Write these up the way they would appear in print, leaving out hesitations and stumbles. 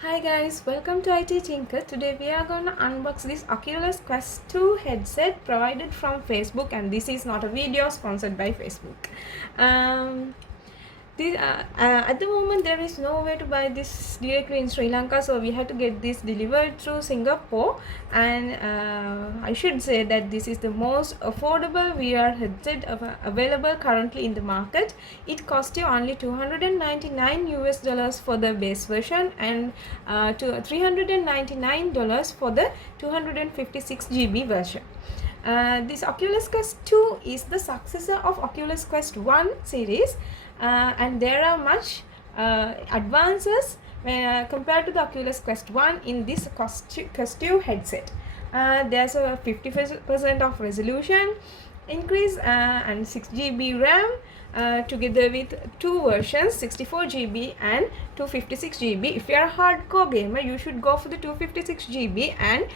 Hi guys, welcome to IT Tinker. Today we are going to unbox this Oculus Quest 2 headset provided from Facebook, and this is not a video sponsored by Facebook. Um, at the moment there is no way to buy this directly in Sri Lanka, so we had to get this delivered through Singapore. And I should say that this is the most affordable VR headset available currently in the market. It costs you only $299 for the base version and to $399 for the 256 GB version. This Oculus Quest 2 is the successor of Oculus Quest 1 series, and there are much advances compared to the Oculus Quest 1 in this Quest 2 headset. There's a 50% of resolution increase and 6 GB RAM together with two versions, 64 GB and 256 GB. If you are a hardcore gamer, you should go for the 256 GB, and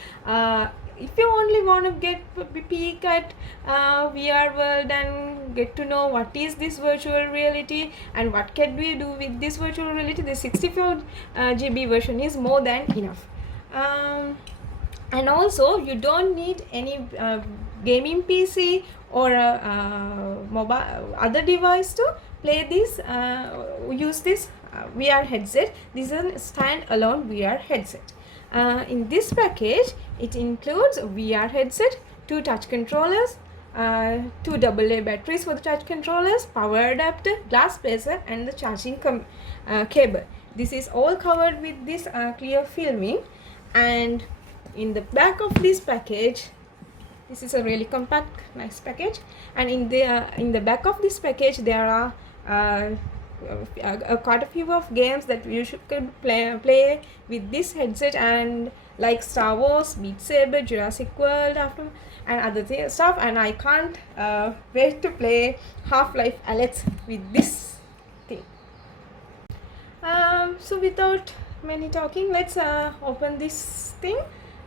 if you only want to get peek at VR world and get to know what is this virtual reality and what can we do with this virtual reality, the 64 GB version is more than enough. And also you don't need any gaming PC or mobile other device to play this use this VR headset. This is a standalone VR headset. In this package, it includes a VR headset, two touch controllers, two AA batteries for the touch controllers, power adapter, glass spacer, and the charging cable. This is all covered with this clear filming. And in the back of this package, this is a really compact, nice package. And in the back of this package, there are quite a few of games that you could play with this headset, and like Star Wars, Beat Saber, Jurassic World, and other stuff. And I can't wait to play Half-Life Alyx with this thing. So without many talking, let's open this thing.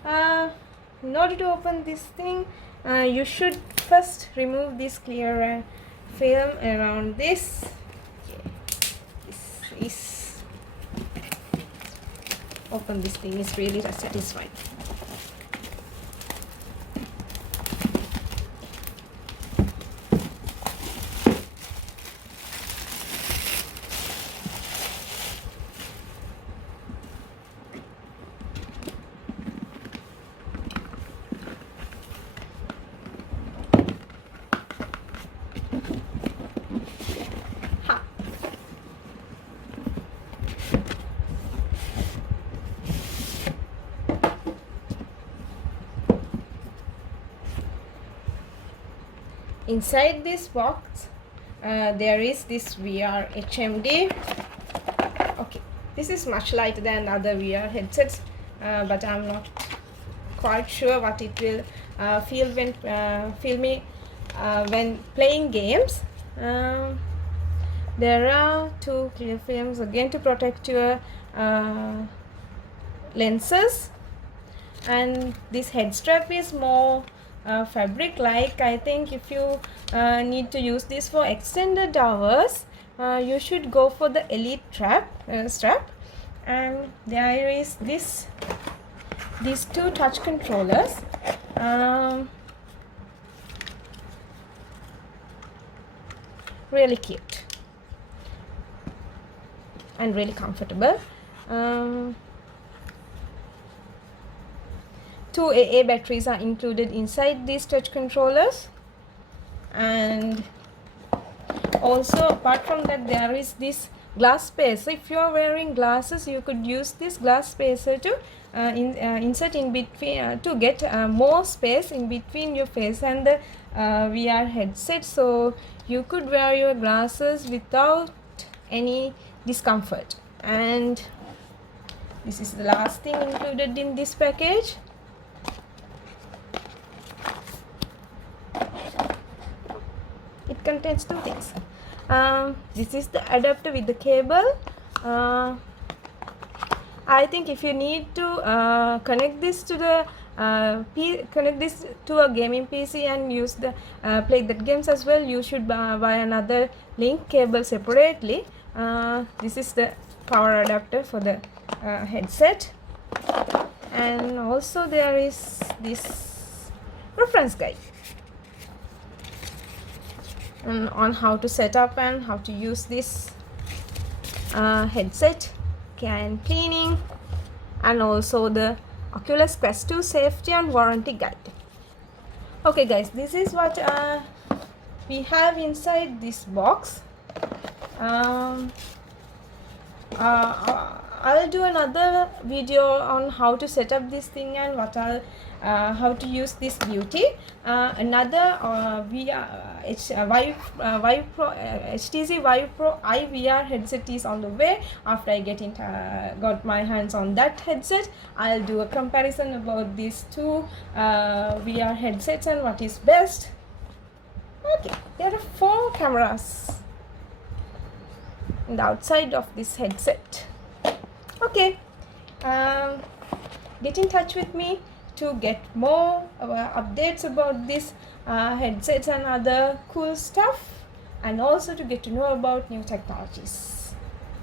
In order to open this thing, you should first remove this clear film around this. Is open this thing is really satisfying. Inside this box, there is this VR HMD. Okay, this is much lighter than other VR headsets, but I'm not quite sure what it will feel when playing games. There are two clear films again to protect your lenses, and this head strap is more fabric like. I think if you need to use this for extended hours, you should go for the Elite strap. And there is these two touch controllers. Really cute and really comfortable. Two AA batteries are included inside these touch controllers, and also apart from that, there is this glass spacer. If you are wearing glasses, you could use this glass spacer to insert in between to get more space in between your face and the VR headset, so you could wear your glasses without any discomfort. And this is the last thing included in this package. It contains two things. This is the adapter with the cable. I think if you need to connect this to the connect this to a gaming PC and use the play the games as well, you should buy another link cable separately. This is the power adapter for the headset, and also there is this reference guide on how to set up and how to use this headset and cleaning, and also the Oculus Quest 2 safety and warranty guide. Okay guys, this is what we have inside this box. I'll do another video on how to set up this thing and how to use this beauty. Another HTC Vive Pro Eye VR headset is on the way. After I got my hands on that headset, I'll do a comparison about these two VR headsets and what is best. Okay, there are 4 cameras on the outside of this headset. Okay, get in touch with me to get more updates about this headsets and other cool stuff, and also to get to know about new technologies.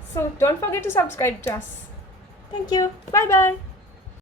So don't forget to subscribe to us. Thank you. Bye bye.